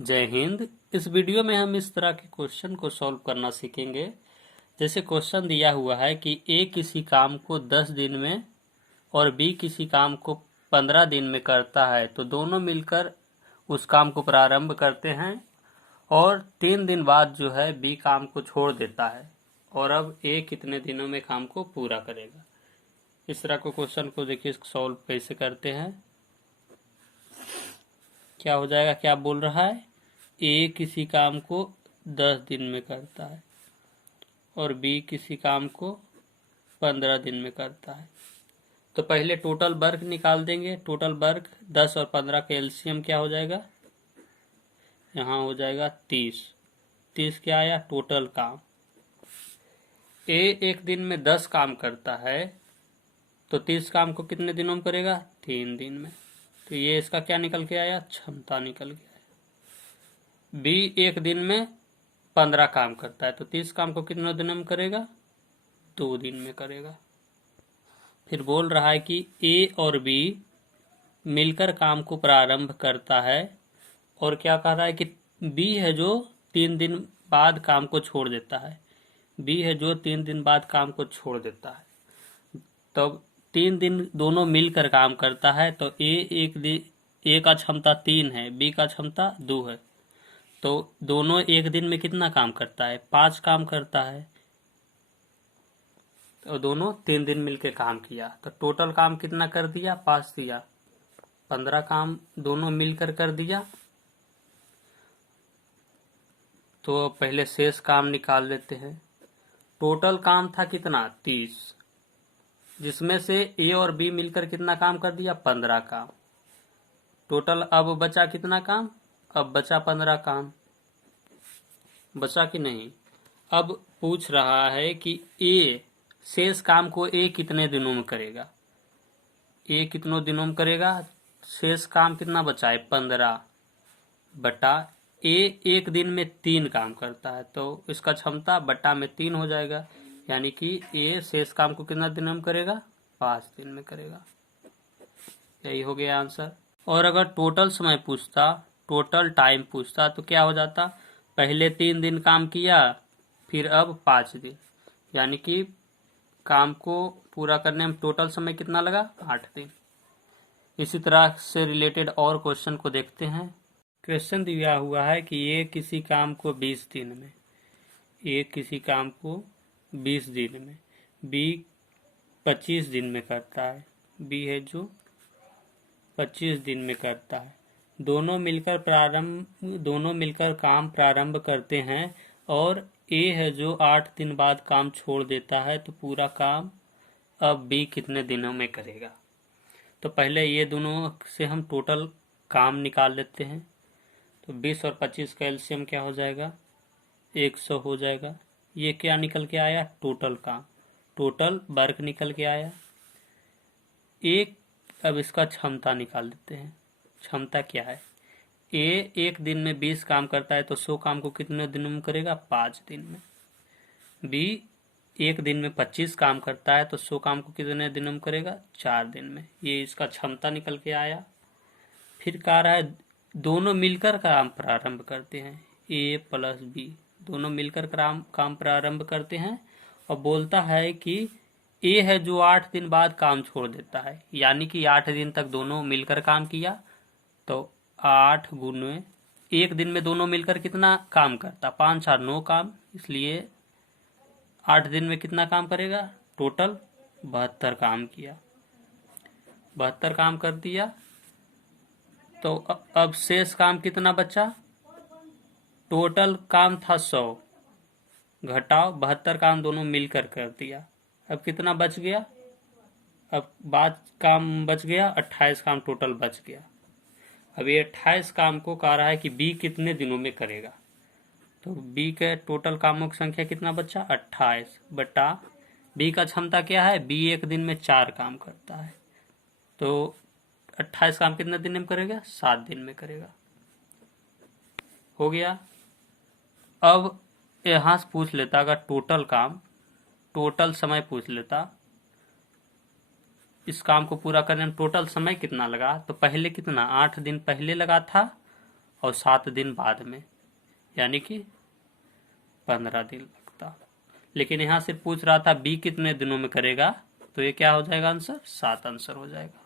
जय हिंद। इस वीडियो में हम इस तरह के क्वेश्चन को सॉल्व करना सीखेंगे। जैसे क्वेश्चन दिया हुआ है कि ए किसी काम को 10 दिन में और बी किसी काम को 15 दिन में करता है, तो दोनों मिलकर उस काम को प्रारंभ करते हैं और 3 दिन बाद जो है बी काम को छोड़ देता है। और अब ए कितने दिनों में काम को पूरा करेगा। इस तरह के क्वेश्चन को देखिए सॉल्व कैसे करते हैं। क्या हो जाएगा, क्या बोल रहा है, ए किसी काम को 10 दिन में करता है और बी किसी काम को 15 दिन में करता है। तो पहले टोटल वर्क निकाल देंगे। टोटल वर्क 10 और 15 का एलसीएम क्या हो जाएगा, यहाँ हो जाएगा 30। 30 क्या आया, टोटल काम। ए एक दिन में 10 काम करता है तो 30 काम को कितने दिनों में करेगा, 3 दिन में। तो ये इसका क्या निकल के आया, क्षमता निकल के आया। बी एक दिन में 15 काम करता है तो 30 काम को कितने दिनों में करेगा, 2 दिन में करेगा। फिर बोल रहा है कि ए और बी मिलकर काम को प्रारंभ करता है और क्या कह रहा है कि बी है जो 3 दिन बाद काम को छोड़ देता है। बी है जो 3 दिन बाद काम को छोड़ देता है। तब 3 दिन दोनों मिलकर काम करता है तो ए का क्षमता 3 है, बी का क्षमता 2 है। तो दोनों एक दिन में कितना काम करता है, 5 काम करता है। तो दोनों 3 दिन मिलकर काम किया तो टोटल काम कितना कर दिया, 5 दिया। 15 काम दोनों मिलकर कर दिया। तो पहले शेष काम निकाल लेते हैं। टोटल काम था कितना, 30, जिसमें से ए और बी मिलकर कितना काम कर दिया, 15 काम। टोटल अब बचा कितना काम, अब बचा 15 काम। बचा कि नहीं। अब पूछ रहा है कि ए शेष काम को ए कितने दिनों में करेगा। ए कितनों दिनों में करेगा, शेष काम कितना बचा है, 15 बटा ए एक दिन में 3 काम करता है तो इसका क्षमता बटा में 3 हो जाएगा। यानी कि ए शेष काम को कितना दिन में करेगा, 5 दिन में करेगा। यही हो गया आंसर। और अगर टोटल समय पूछता, टोटल टाइम पूछता तो क्या हो जाता, पहले 3 दिन काम किया फिर अब 5 दिन, यानी कि काम को पूरा करने में टोटल समय कितना लगा, 8 दिन। इसी तरह से रिलेटेड और क्वेश्चन को देखते हैं। क्वेश्चन दिया हुआ है कि ए किसी काम को 20 दिन में, ए किसी काम को 20 दिन में, बी 25 दिन में करता है। बी है जो 25 दिन में करता है। दोनों मिलकर काम प्रारंभ करते हैं और ए है जो 8 दिन बाद काम छोड़ देता है तो पूरा काम अब बी कितने दिनों में करेगा। तो पहले ये दोनों से हम टोटल काम निकाल लेते हैं। तो 20 और 25 का एलसीएम क्या हो जाएगा, 100 हो जाएगा। ये क्या निकल के आया, टोटल काम, टोटल वर्क निकल के आया। अब इसका क्षमता निकाल देते हैं। क्षमता क्या है, ए एक दिन में 20 काम करता है तो 100 काम को कितने दिनों में करेगा, 5 दिन में। बी एक दिन में 25 काम करता है तो 100 काम को कितने दिनों में करेगा, 4 दिन में। ये इसका क्षमता निकल के आया। फिर कह रहा है दोनों मिलकर काम प्रारंभ करते हैं, ए प्लस बी दोनों मिलकर काम प्रारंभ करते हैं। और बोलता है कि ए है जो 8 दिन बाद काम छोड़ देता है, यानी कि 8 दिन तक दोनों मिलकर काम किया तो 8 गुने एक दिन में दोनों मिलकर कितना काम करता, 5 4 9 काम, इसलिए 8 दिन में कितना काम करेगा, टोटल 72 काम किया। 72 काम कर दिया तो अब शेष काम कितना बचा, टोटल काम था 100 घटाओ 72 काम दोनों मिलकर कर दिया। अब कितना बच गया, अब बाद काम बच गया 28 काम टोटल बच गया। अब ये 28 काम को कह रहा है कि बी कितने दिनों में करेगा। तो बी के टोटल कामों की संख्या कितना बचा, 28 बटा बी का क्षमता क्या है, बी एक दिन में 4 काम करता है तो 28 काम कितने दिन में करेगा, 7 दिन में करेगा। हो गया। अब यहां से पूछ लेता अगर टोटल काम, टोटल समय पूछ लेता, इस काम को पूरा करने में टोटल समय कितना लगा। तो पहले कितना, 8 दिन पहले लगा था और 7 दिन बाद में, यानी कि 15 दिन लगता। लेकिन यहाँ से पूछ रहा था बी कितने दिनों में करेगा, तो ये क्या हो जाएगा आंसर, 7 आंसर हो जाएगा।